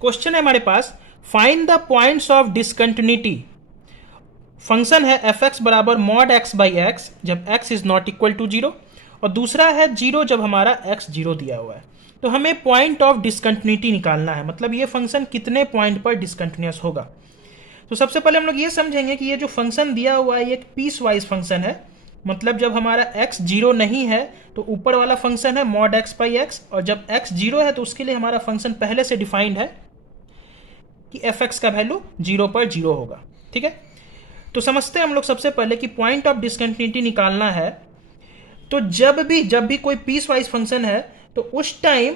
Question है हमारे पास, find the points of discontinuity. Function है एफ एक्स बराबर मॉड एक्स बाई एक्स जब X is not equal to zero, और दूसरा है जीरो जब हमारा एक्स जीरो दिया हुआ है। तो हमें पॉइंट ऑफ डिसकंटिन्यूटी निकालना है, मतलब ये फंक्शन कितने पॉइंट पर डिसकंटिन्यूअस होगा। तो सबसे पहले हम लोग ये समझेंगे कि ये जो फंक्शन दिया हुआ है ये एक पीस वाइज फंक्शन है, मतलब जब हमारा x जीरो नहीं है तो ऊपर वाला फंक्शन है मॉड एक्स बाई एक्स, और जब x जीरो है तो उसके लिए हमारा फंक्शन पहले से डिफाइंड है कि एफ एक्स का वैल्यू जीरो पर जीरो होगा। ठीक है, तो समझते हैं हम लोग सबसे पहले कि पॉइंट ऑफ डिसकंटिन्यूटी निकालना है। तो जब भी कोई पीस वाइज फंक्शन है तो उस टाइम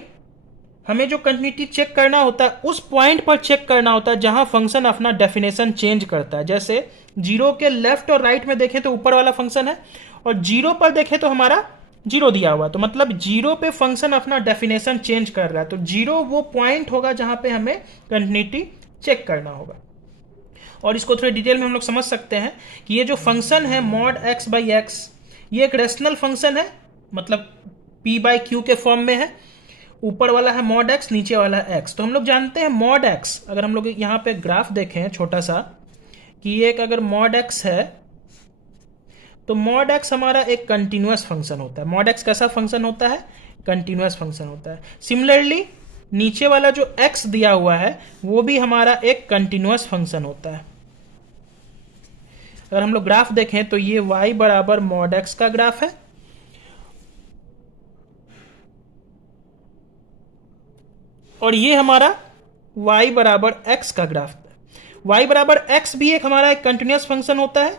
हमें जो कंटिन्यूटी चेक करना होता है उस पॉइंट पर चेक करना होता है जहां फंक्शन अपना डेफिनेशन चेंज करता है। जैसे जीरो के लेफ्ट और राइट में देखें तो ऊपर वाला फंक्शन है, और जीरो पर देखें तो हमारा जीरो दिया हुआ है, तो मतलब जीरो पे फंक्शन अपना डेफिनेशन चेंज कर रहा है। तो जीरो वो पॉइंट होगा जहां पे हमें कंटिन्यूटी चेक करना होगा। और इसको थोड़ी डिटेल में हम लोग समझ सकते हैं कि ये जो फंक्शन है मॉड एक्स बाई एक्स, ये एक रेशनल फंक्शन है, मतलब पी बाई क्यू के फॉर्म में है। ऊपर वाला है मॉड एक्स, नीचे वाला है एक्स। तो हम लोग जानते हैं मॉड एक्स, अगर हम लोग यहाँ पे ग्राफ देखें छोटा सा, कि ये एक अगर मॉड एक्स है तो मॉड एक्स हमारा एक कंटिन्यूअस फंक्शन होता है। मॉड एक्स कैसा फंक्शन होता है? कंटिन्यूअस फंक्शन होता है। सिमिलरली नीचे वाला जो एक्स दिया हुआ है वो भी हमारा एक कंटिन्यूअस फंक्शन होता है। अगर हम लोग ग्राफ देखें तो ये y बराबर मॉड एक्स का ग्राफ है, और ये हमारा y बराबर x का ग्राफ है। y बराबर x भी एक हमारा एक कंटिन्यूअस फंक्शन होता है,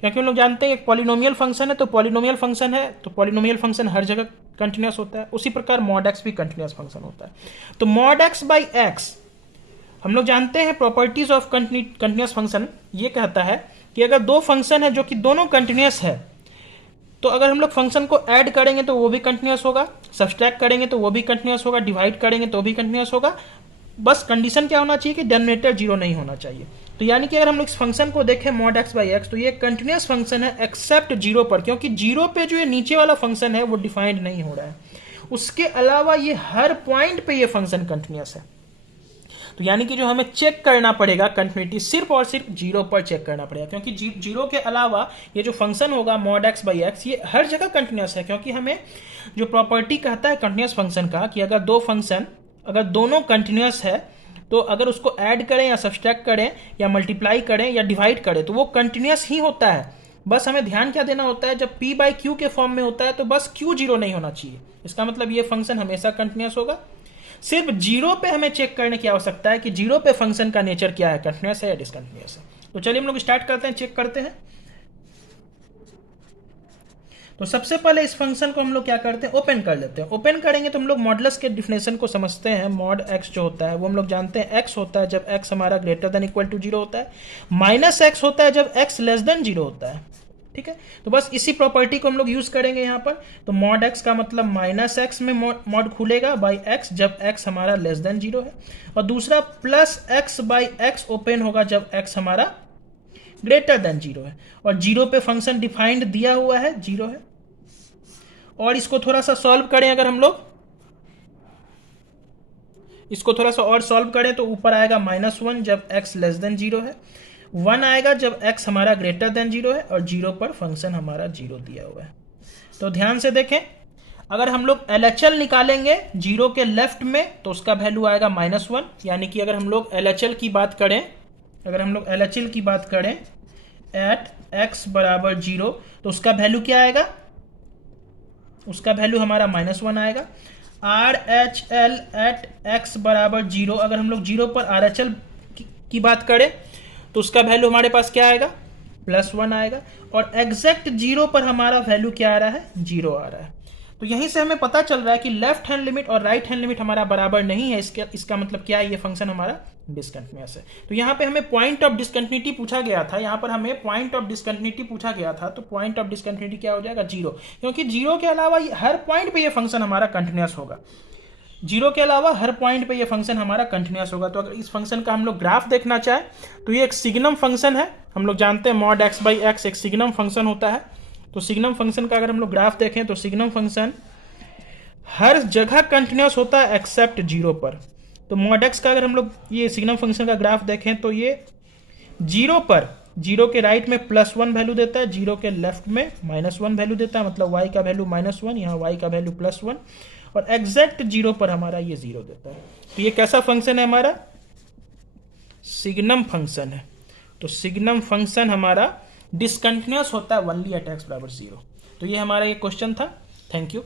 क्योंकि हम लोग जानते हैं एक पॉलिनोमियल फंक्शन है, तो पॉलिनोमियल फंक्शन है तो पॉलिनोमियल फंक्शन हर जगह कंटिन्यूअस होता है। उसी प्रकार मॉड एक्स भी कंटिन्यूअस फंक्शन होता है। तो मॉड एक्स बाई एक्स, हम लोग जानते हैं प्रॉपर्टीज ऑफ कंटिन्यूअस फंक्शन ये कहता है कि अगर दो फंक्शन है जो कि दोनों कंटिन्यूअस है, तो अगर हम लोग फंक्शन को ऐड करेंगे तो वो भी कंटिन्यूअस होगा, सब्सट्रैक्ट करेंगे तो वो भी कंटिन्यूअस होगा, डिवाइड करेंगे तो भी कंटिन्यूअस होगा। बस कंडीशन क्या होना चाहिए कि डिनोमिनेटर जीरो नहीं होना चाहिए। तो यानी कि अगर हम लोग इस फंक्शन को देखें मॉड एक्स बाई एक्स, तो ये कंटिन्यूअस फंक्शन है एक्सेप्ट जीरो पर, क्योंकि जीरो पे जो ये नीचे वाला फंक्शन है वो डिफाइंड नहीं हो रहा है। उसके अलावा ये हर पॉइंट पे ये फंक्शन कंटिन्यूअस है। तो यानी कि जो हमें चेक करना पड़ेगा कंटिन्यूटी सिर्फ और सिर्फ जीरो पर चेक करना पड़ेगा, क्योंकि जीरो के अलावा ये जो फंक्शन होगा मॉड एक्स बाई एक्स ये हर जगह कंटिन्यूअस है। क्योंकि हमें जो प्रॉपर्टी कहता है कंटिन्यूअस फंक्शन का कि अगर दो फंक्शन अगर दोनों कंटिन्यूअस है तो अगर उसको ऐड करें या सब्सट्रैक्ट करें या मल्टीप्लाई करें या डिवाइड करें तो वो कंटिन्यूअस ही होता है। बस हमें ध्यान क्या देना होता है, जब p बाई क्यू के फॉर्म में होता है तो बस q जीरो नहीं होना चाहिए। इसका मतलब ये फंक्शन हमेशा कंटिन्यूअस होगा। सिर्फ जीरो पे हमें चेक करने की आवश्यकता है कि जीरो पे फंक्शन का नेचर क्या है, कंटिन्यूअस है या डिसकंटिन्यूअस है। तो चलिए हम लोग स्टार्ट करते हैं, चेक करते हैं। तो सबसे पहले इस फंक्शन को हम लोग क्या करते हैं, ओपन कर लेते हैं। ओपन करेंगे तो हम लोग मॉडुलस के डिफिनेशन को समझते हैं। मॉड एक्स जो होता है वो हम लोग जानते हैं एक्स होता है जब एक्स हमारा greater than equal to zero होता है, माइनस एक्स होता है जब एक्स लेस देन जीरो होता है। ठीक है, तो बस इसी प्रॉपर्टी को हम लोग यूज करेंगे यहाँ पर। तो मॉड एक्स का मतलब माइनस एक्स में मॉड खुलेगा बाई एक्स जब एक्स हमारा लेस देन जीरो है, और दूसरा plus x by x open होगा जब एक्स हमारा ग्रेटर देन जीरो है, और जीरो पे फंक्शन डिफाइंड दिया हुआ है, जीरो है। और इसको थोड़ा सा सॉल्व करें, अगर हम लोग इसको थोड़ा सा और सॉल्व करें तो ऊपर आएगा माइनस वन जब एक्स लेस देन जीरो है, वन आएगा जब एक्स हमारा ग्रेटर देन जीरो है, और जीरो पर फंक्शन हमारा जीरो दिया हुआ है। तो ध्यान से देखें, अगर हम लोग LHL निकालेंगे जीरो के लेफ्ट में तो उसका वैल्यू आएगा माइनस वन। यानी कि अगर हम लोग LHL की बात करें, एट एक्स बराबर जीरो तो उसका वैल्यू क्या आएगा, उसका वैल्यू हमारा माइनस वन आएगा। RHL एट एक्स बराबर जीरो, अगर हम लोग जीरो पर RHL की बात करें तो उसका वैल्यू हमारे पास क्या आएगा, प्लस वन आएगा। और एग्जैक्ट जीरो पर हमारा वैल्यू क्या आ रहा है, जीरो आ रहा है। तो यहीं से हमें पता चल रहा है कि लेफ्ट हैंड लिमिट और राइट हैंड लिमिट हमारा बराबर नहीं है। इसका मतलब क्या है, ये फंक्शन हमारा डिसकंटिन्यूअस है। तो यहाँ पे हमें पॉइंट ऑफ डिसकंटिन्यूटी पूछा गया था, यहाँ पर हमें पॉइंट ऑफ डिसकंटिन्यूटी पूछा गया था। तो पॉइंट ऑफ डिसकंटिन्यूटी क्या हो जाएगा, जीरो, क्योंकि जीरो के अलावा हर पॉइंट पे ये फंक्शन हमारा कंटिन्यूअस होगा। जीरो के अलावा हर पॉइंट पे ये फंक्शन हमारा कंटिन्यूअस होगा। तो अगर इस फंक्शन का हम लोग ग्राफ देखना चाहें तो ये एक सिग्नम फंक्शन है। हम लोग जानते हैं मॉड एक्स बाई एक्स एक सिग्नम फंक्शन होता है। तो सिग्नम फंक्शन का अगर हम लोग ग्राफ देखें तो सिग्नम फंक्शन हर जगह कंटिन्यूअस होता है एक्सेप्ट जीरो पर। तो मॉड एक्स का अगर हम लोग ये सिग्नम फंक्शन का ग्राफ देखें तो ये 0 पर, 0 के राइट में +1 वैल्यू देता है, 0 के लेफ्ट में -1 वैल्यू देता है, मतलब y का वैल्यू -1, यहाँ y का वैल्यू +1, और एग्जैक्ट 0 पर हमारा ये 0 देता है। तो ये कैसा फंक्शन है हमारा? सिग्नम फंक्शन है। तो सिग्नम फंक्शन हमारा डिसकंटिन्यूअस होता है ओनली एट x = 0। तो ये हमारा ये क्वेश्चन था। Thank you.